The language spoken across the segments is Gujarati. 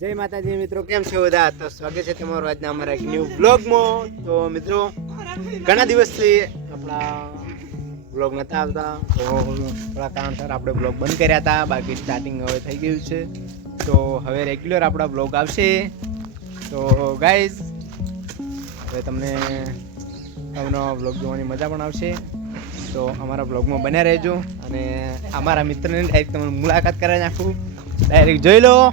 જય માતાજી મિત્રો, કેમ છો બધા? તો સ્વાગત છે તમારું આજના અમારા એક ન્યૂ બ્લોગમાં તો મિત્રો, ઘણા દિવસથી આપણા બ્લોગ નતા આવતા, તો થોડા કારણસર આપણે બ્લોગ બંધ કર્યા હતા. બાકી સ્ટાર્ટિંગ હવે થઈ ગયું છે. તો હવે રેગ્યુલર આપણા બ્લોગ આવશે. તો ગાઈઝ હવે તમને તમને બ્લોગ જોવાની મજા પણ આવશે. તો અમારા બ્લોગમાં બન્યા રહેજો. અને અમારા મિત્રને ડાયરેક્ટ તમને મુલાકાત કરાવી નાખું. ડાયરેક્ટ જોઈ લો.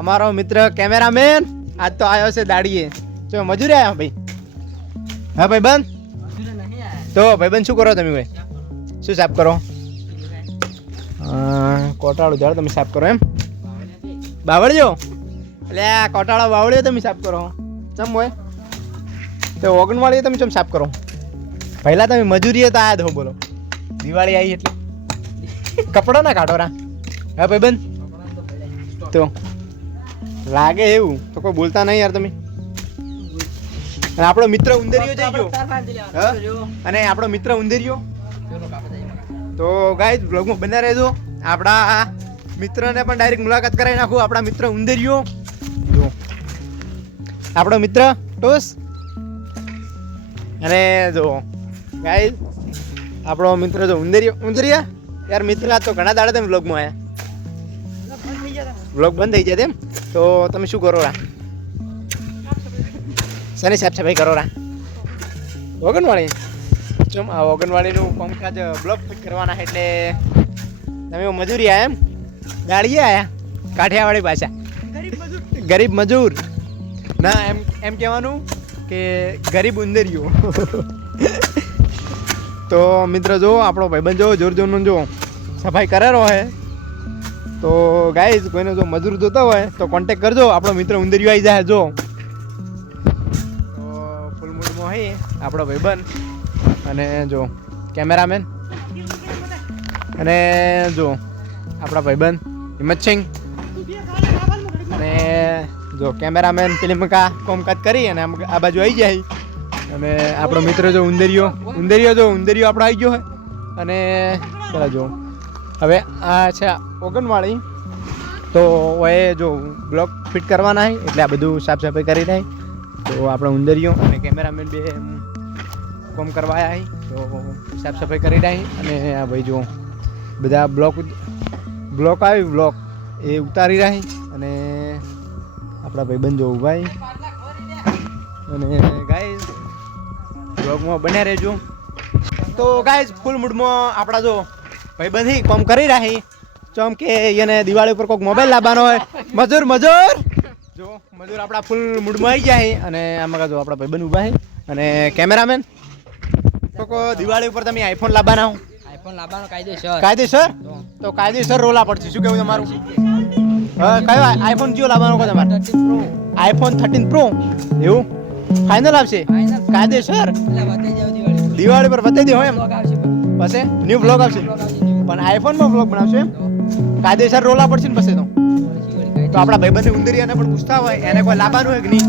અમારો મિત્ર કેમેરામેન, આજ તો આવ્યો છે દાડીએ. તો મજૂરી આવ્યા ભાઈ. હા ભાઈ બંધ તો ભાઈ બંધ શું કરો તમે ભાઈ? શું સાફ કરો? કોટાળું ઝાડ તમે સાફ કરો એમ? બાવળજો એટલે આ કોટાળો બાવળ્યો તમે સાફ કરો. ચમ હોય? તો ઓગણવાળી તમે ચમ સાફ કરો? પહેલાં તમે મજૂરી તો આયા ધો બોલો. દિવાળી આવી એટલે. કપડાં ના કાઢો રા. હા ભાઈ બંધ તો લાગે એવું. તો કોઈ બોલતા નહીં યાર તમે. અને આપણો મિત્ર ઉંદરિયો જઈ ગયો. અને આપણો મિત્ર ઉંદરિયો તો ગાય બ્લોગમાં બન્યા રહેજો. આપણા મિત્રને પણ ડાયરેક્ટ મુલાકાત કરાવી નાખું. આપણા મિત્ર ઉંદરિયો જો. આપણો મિત્ર ટોસ. અને જો ગાય આપણો મિત્ર જો ઉંદરિયો ઉંદરિયા યાર મિત્ર તો ઘણા દાડા તમે બ્લોગમાં આવ્યા બ્લોગ બંધ થઈ જાય તેમ તો તમે શું કરો રા? શેની સાફ સફાઈ કરો રા? ઓગણવાળી ચમ, આ ઓગણવાળીનું કામકાજ બ્લોક ફિટ કરવાના એટલે તમે મજૂરી આયા એમ? ગાડીએ આયા? કાઠિયાવાડી પાછા? ગરીબ મજૂર. ના, એમ એમ કહેવાનું કે ગરીબ ઉંદરીઓ. તો મિત્ર જો આપણો ભાઈબંધ જો જોર જોરનો જો સફાઈ કરેલો હે. તો ગાઈઝ કોઈને જો મજૂર જોતા હોય, તો કોન્ટેક કરજો. આપણો મિત્ર ઉંદરિયો આવી જાય, જો. ફૂલ મૂડમાં હોય આપણો ભાઈબંધ. અને જો કેમેરામેન અને જો, આપણા ભાઈબંધ, હિંમત સિંહ. અને જો કેમેરામેન ફિલ્મકા કોમકાજ કરી અને આ બાજુ આવી જાય. અને આપણો મિત્ર જો ઉંદરિયો ઉંદરિયો જો, ઉંદરિયો આપણો આવી ગયો હોય. અને પેલા જો હવે આ છે ઓગણવાળી. તો એ જો બ્લોક ફિટ કરવાના હોય એટલે આ બધું સાફ સફાઈ કરી નાખી. તો આપણે ઉંદરિયો અને કેમેરામેન બે કોમ કરવા આવ્યા તો સાફ સફાઈ કરી નાખી. અને આ ભાઈ જો બધા બ્લોક બ્લોક આવી બ્લોક. એ ઉતારી રાખી અને આપણા ભાઈબંધ જો ઊભા છે અને ગાઈઝ બ્લોગમાં બન્યા રહેજો. તો ગાઈઝ ફૂલ મૂડમાં આપણા જો ભાઈબંધી કોમ કરી રાખી. ચમ કે એને દિવાળી ઉપર કોઈક મોબાઈલ લાવવાનો હોય. મજૂર મજૂર! જો મજૂર આપણા ફૂલ મૂડમાં આવી જાય અને આમાં જો આપણા ભાઈબંધ ઊભા છે. અને કેમેરામેન તો દિવાળી ઉપર તમે આઈફોન લાવવાના હો. આઈફોન લાવવાનો કાયદેસર. કાયદેસર? તો કાયદેસર રોલા પડશે. શું કેવું તમારું હા કયો? આઈફોન જીઓ લાવવાનો કો તમારે? આઈફોન થર્ટીન પ્રો એવું? ફાઇનલ આવશે? કાયદેસર? દિવાળી પર બતાવી દો એમ. પછી ન્યુ બ્લોગ આવશે. પણ આઈફોનમાં બ્લોગ બનાવશે એમ? કાયદેસર રોલા પડશે ને પછી તો. તો આપણા ભાઈબંધને ઉંદરિયાને પણ પૂછતા હોય એને કોઈ લાવવાનું હોય કે નહીં?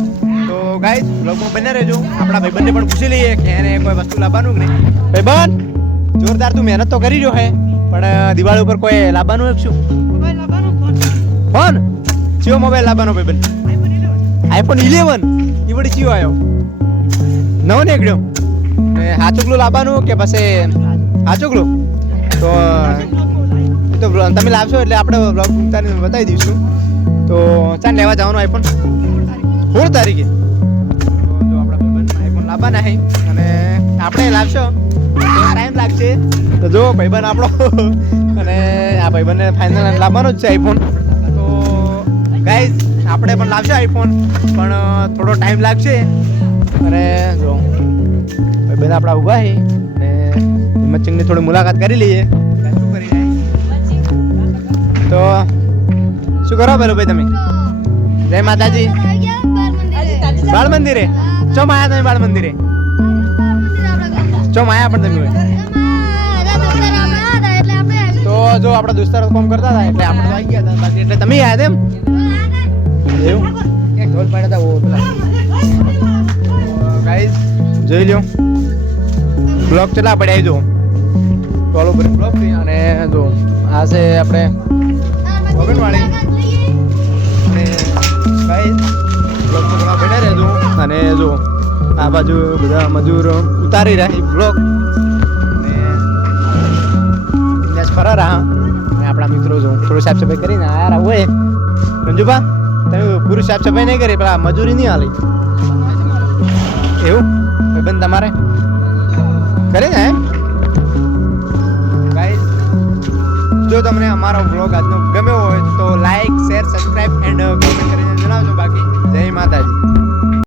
તો ગાઈઝ બ્લોગમાં બને રહેજો. આપણા ભાઈબંધને પણ પૂછી લઈએ કે એને કોઈ વસ્તુ લાવવાનું કે નહીં. ભાઈબંધ જોરદાર તું મહેનત તો કરી રહ્યો હે પણ દિવાળી ઉપર કોઈ લાવવાનું હોય શું? ફોન? ચિયો મોબાઈલ લાવવાનો ભાઈબંધ? આઈફોન ઇલેવન એ વળી ચિયો આવ્યો નવો નીકળ્યો. હાચુકલું લાવવાનું કે પછી હાચુકલું તો તો તમે લાવશો એટલે આપણે બ્લોગ ઉતારીને બતાવી દઈશું. તો ચાલ લેવા જવાનું આઈફોન સોળ તારીખે. તો આપણા આઈફોન લાવવાના છે. અને આપણે લાવશો. ટાઈમ લાગશે. તો જો, ભાઈબંધ આપણો. અને આ ભાઈબંધને ફાઇનલ લાવવાનો જ છે આઈફોન તો ગાઈઝ આપણે પણ લાવશે આઈફોન પણ થોડો ટાઈમ લાગશે. અને જો, ભાઈબંધ આપણા ઊભા છે. અને સિંહની થોડી મુલાકાત કરી લઈએ. તો શું કરો પેલું ભાઈ તમે? જય માતાજી. બાળ મંદિરે. ચો માયા તમે બાળ મંદિરે? ચો માયા પણ તમે તો જો આપણા દોસ્તારો ફોન કરતા હતા એટલે આપણે આવી ગયા હતા. બાકી એટલે તમે આવ્યા હતા એમ? એવું? કે ઢોલ પાડ્યા હતા? ઓ ગાઈઝ જોઈ લ્યો. બ્લોક ચલા પડ્યા જો ટોલ ઉપર બ્લોક અને જો, આ છે આપણે ઓગણવાળી અને ભાઈ બ્લોક થોડા બેઠા રહેજો અને જો, આ બાજુ બધા મજૂર ઉતારી રહ્યા બ્લોક અને ફરા રહ્યા અને આપણા મિત્રો જો, થોડું સાફ સફાઈ કરીને આયા હોય મંજુભા તમે પૂરી સાફ સફાઈ નહીં કરી પેલા મજૂરી નહીં હાલી. એવું? ભાઈબંધ તમારે? કરે ને જો તમને અમારો બ્લોગ આજનો ગમ્યો હોય તો like share subscribe and comment કરીને જણાવજો. બાકી જય માતાજી.